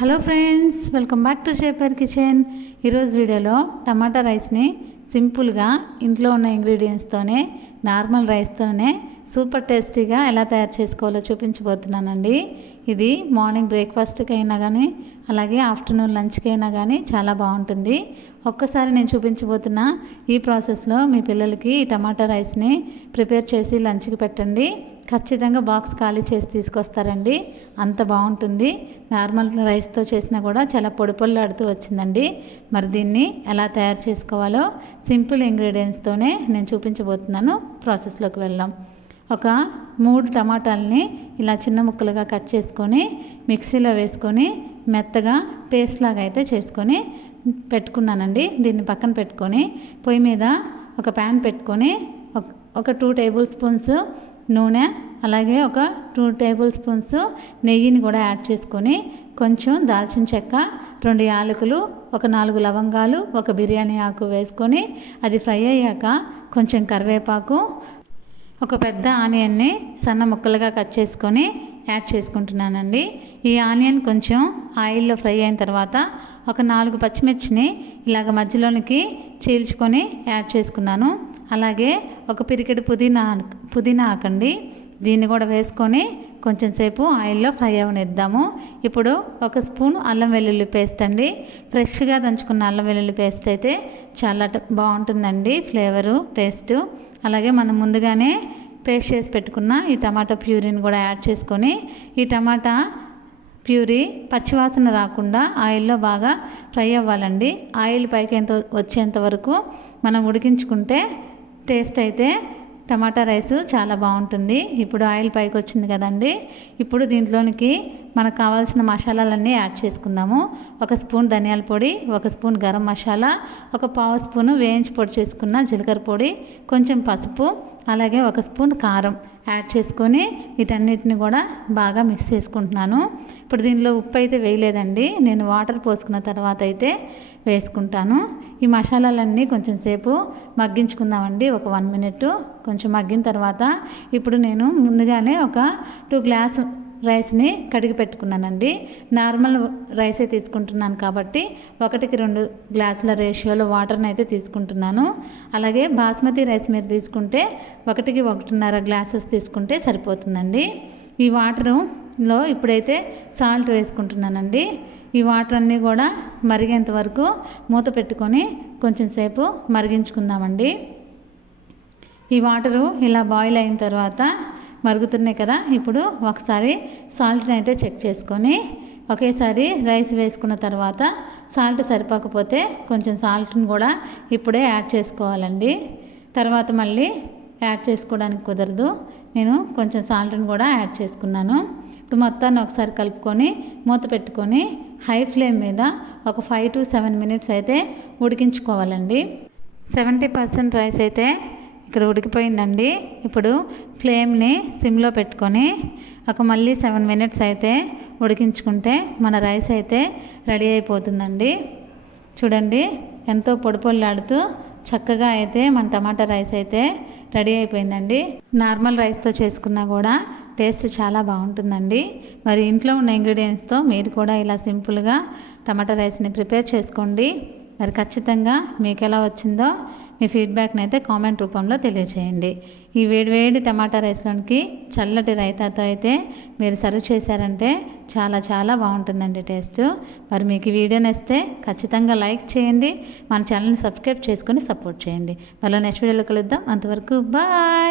Hello friends welcome back to shaper kitchen. ఈరోజు వీడియోలో టమాటా రైస్ని సింపుల్గా ఇంట్లో ఉన్న ఇంగ్రీడియంట్స్తోనే నార్మల్ రైస్తోనే సూపర్ టేస్టీగా ఎలా తయారు చేసుకోవాలో చూపించబోతున్నానండి. ఇది మార్నింగ్ బ్రేక్ఫాస్ట్కి అయినా కానీ అలాగే ఆఫ్టర్నూన్ లంచ్కి అయినా కానీ చాలా బాగుంటుంది ఒక్కసారి నేను చూపించబోతున్న ఈ ప్రాసెస్లో మీ పిల్లలకి ఈ టమాటా రైస్ని ప్రిపేర్ చేసి లంచ్కి పెట్టండి. ఖచ్చితంగా బాక్స్ ఖాళీ చేసి తీసుకొస్తారండి. అంత బాగుంటుంది నార్మల్ రైస్తో చేసినా కూడా చాలా పొడి పొల్లాడుతూ వచ్చిందండి. మరి దీన్ని ఎలా తయారు చేసుకోవాలో సింపుల్ ఇంగ్రీడియంట్స్తోనే నేను చూపించబోతున్నాను. ప్రాసెస్లోకి వెళ్దాం. ఒక మూడు టమాటాలని ఇలా చిన్న ముక్కలుగా కట్ చేసుకొని మిక్సీలో వేసుకొని మెత్తగా పేస్ట్ లాగా అయితే చేసుకొని పెట్టుకున్నానండి. దీన్ని పక్కన పెట్టుకొని పొయ్యి మీద ఒక ప్యాన్ పెట్టుకొని ఒక టూ టేబుల్ స్పూన్స్ నూనె అలాగే ఒక టూ టేబుల్ స్పూన్స్ నెయ్యిని కూడా యాడ్ చేసుకొని కొంచెం దాల్చిన చెక్క రెండు యాలకులు ఒక నాలుగు లవంగాలు ఒక బిర్యానీ ఆకు వేసుకొని అది ఫ్రై అయ్యాక కొంచెం కరివేపాకు ఒక పెద్ద ఆనియన్ని సన్న ముక్కలుగా కట్ చేసుకొని యాడ్ చేసుకుంటున్నానండి. ఈ ఆనియన్ కొంచెం ఆయిల్లో ఫ్రై అయిన తర్వాత ఒక నాలుగు పచ్చిమిర్చిని ఇలాగ మధ్యలోనికి చీల్చుకొని యాడ్ చేసుకున్నాను. అలాగే ఒక పిరికెడు పుదీనా పుదీనా ఆకండి. దీన్ని కూడా వేసుకొని కొంచెం సేపు ఆయిల్లో ఫ్రై అవనిద్దాము. ఇప్పుడు ఒక స్పూన్ అల్లం వెల్లుల్లి పేస్ట్ అండి. ఫ్రెష్గా దంచుకున్న అల్లం వెల్లుల్లి పేస్ట్ అయితే చాలా బాగుంటుందండి ఫ్లేవరు టేస్ట్. అలాగే మనం ముందుగానే పేస్ట్ చేసి పెట్టుకున్న ఈ టమాటా ప్యూరీని కూడా యాడ్ చేసుకొని ఈ టమాటా ప్యూరీ పచ్చివాసన రాకుండా ఆయిల్లో బాగా ఫ్రై అవ్వాలండి. ఆయిల్ పైకి ఎంత వచ్చేంత వరకు మనం ఉడికించుకుంటే టేస్ట్ అయితే టమాటా రైస్ చాలా బాగుంటుంది. ఇప్పుడు ఆయిల్ పైకి వచ్చింది కదండి. ఇప్పుడు దీంట్లోనికి మనకు కావాల్సిన మసాలాలన్నీ యాడ్ చేసుకుందాము. ఒక స్పూన్ ధనియాల పొడి ఒక స్పూన్ గరం మసాలా ఒక పావు స్పూను వేయించి పొడి చేసుకున్న జీలకర్ర పొడి కొంచెం పసుపు అలాగే ఒక స్పూన్ కారం యాడ్ చేసుకొని వీటన్నిటిని కూడా బాగా మిక్స్ చేసుకుంటున్నాను. ఇప్పుడు దీనిలో ఉప్పు అయితే వేయలేదండి. నేను వాటర్ పోసుకున్న తర్వాత అయితే వేసుకుంటాను. ఈ మసాలాలన్నీ కొంచెం సేపు మగ్గించుకుందామండి. ఒక వన్ మినిట్ కొంచెం మగ్గిన తర్వాత ఇప్పుడు నేను ముందుగానే ఒక టూ గ్లాసు రైస్ని కడిగి పెట్టుకున్నానండి. నార్మల్ రైసే తీసుకుంటున్నాను కాబట్టి ఒకటికి రెండు గ్లాసుల రేషియోలో వాటర్ని అయితే తీసుకుంటున్నాను. అలాగే బాస్మతి రైస్ మీరు తీసుకుంటే ఒకటికి ఒకటిన్నర గ్లాసెస్ తీసుకుంటే సరిపోతుందండి. ఈ వాటరులో ఇప్పుడైతే సాల్ట్ వేసుకుంటున్నానండి. ఈ వాటర్ అన్నీ కూడా మరిగేంత వరకు మూత పెట్టుకొని కొంచెం సేపు మరిగించుకుందామండి. ఈ వాటరు ఇలా బాయిల్ అయిన తర్వాత మరుగుతున్నాయి కదా ఇప్పుడు ఒకసారి సాల్ట్ని అయితే చెక్ చేసుకొని ఒకేసారి రైస్ వేసుకున్న తర్వాత సాల్ట్ సరిపోకపోతే కొంచెం సాల్ట్ని కూడా ఇప్పుడే యాడ్ చేసుకోవాలండి. తర్వాత మళ్ళీ యాడ్ చేసుకోవడానికి కుదరదు. నేను కొంచెం సాల్ట్ని కూడా యాడ్ చేసుకున్నాను. ఇప్పుడు మొత్తాన్ని ఒకసారి కలుపుకొని మూత పెట్టుకొని హై ఫ్లేమ్ మీద ఒక ఫైవ్ టు సెవెన్ మినిట్స్ అయితే ఉడికించుకోవాలండి. సెవెంటీ పర్సెంట్ రైస్ అయితే ఇక్కడ ఉడికిపోయిందండి. ఇప్పుడు ఫ్లేమ్ని సిమ్లో పెట్టుకొని ఒక మళ్ళీ సెవెన్ మినిట్స్ అయితే ఉడికించుకుంటే మన రైస్ అయితే రెడీ అయిపోతుందండి. చూడండి ఎంతో పొడిపొల్లాడుతూ చక్కగా అయితే మన టమాటా రైస్ అయితే రెడీ అయిపోయిందండి. నార్మల్ రైస్తో చేసుకున్నా కూడా టేస్ట్ చాలా బాగుంటుందండి. మరి ఇంట్లో ఉన్న ఇంగ్రీడియంట్స్తో మీరు కూడా ఇలా సింపుల్గా టమాటా రైస్ని ప్రిపేర్ చేసుకోండి. మరి ఖచ్చితంగా మీకు ఎలా వచ్చిందో మీ ఫీడ్బ్యాక్ని అయితే కామెంట్ రూపంలో తెలియజేయండి. ఈ వేడివేడి టమాటా రైస్లోనికి చల్లటి రైతాతో అయితే మీరు సర్వ్ చేశారంటే చాలా చాలా బాగుంటుందండి టేస్ట్. మరి మీకు ఈ వీడియో నచ్చితే ఖచ్చితంగా లైక్ చేయండి. మన ఛానల్ని సబ్స్క్రైబ్ చేసుకొని సపోర్ట్ చేయండి. మళ్ళీ నెక్స్ట్ వీడియోలో కలుద్దాం. అంతవరకు బాయ్!